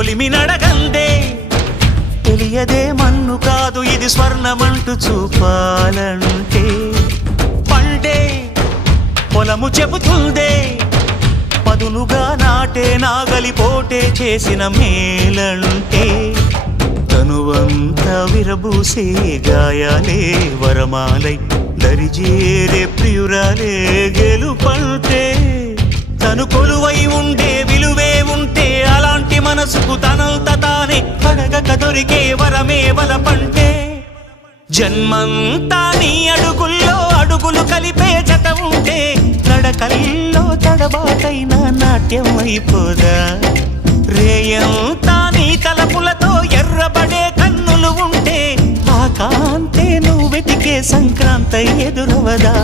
కొలిమి నడగందే తెలియదే మన్ను కాదు ఇది స్వర్ణమంటూ చూపాలంటే పండే పొలము చెబుతుందే పదునుగా నాటే నాగలిపోటే చేసిన మేలంటే తనువంతా విరబూసే గాయాలే వరమాలై దరిజేరే ప్రియురాలే గెలుపంటే తను కొలువై ఉండే విలువే ఉంటే అలాంటి మనసుకు తనంత తానే అడగక దొరికే వరమే వలపంటే జన్మంతా నీ అడుగుల్లో అడుగులు కలిపే జత ఉంటే నడకల్లో తడబాటైన నాట్యం అయిపోదా రేయంతా నీ తలపులతో ఎర్రబడే కన్నులు ఉంటే ఆ కాంతే నువ్వు వెతికే సంక్రాంతి ఎదురవదా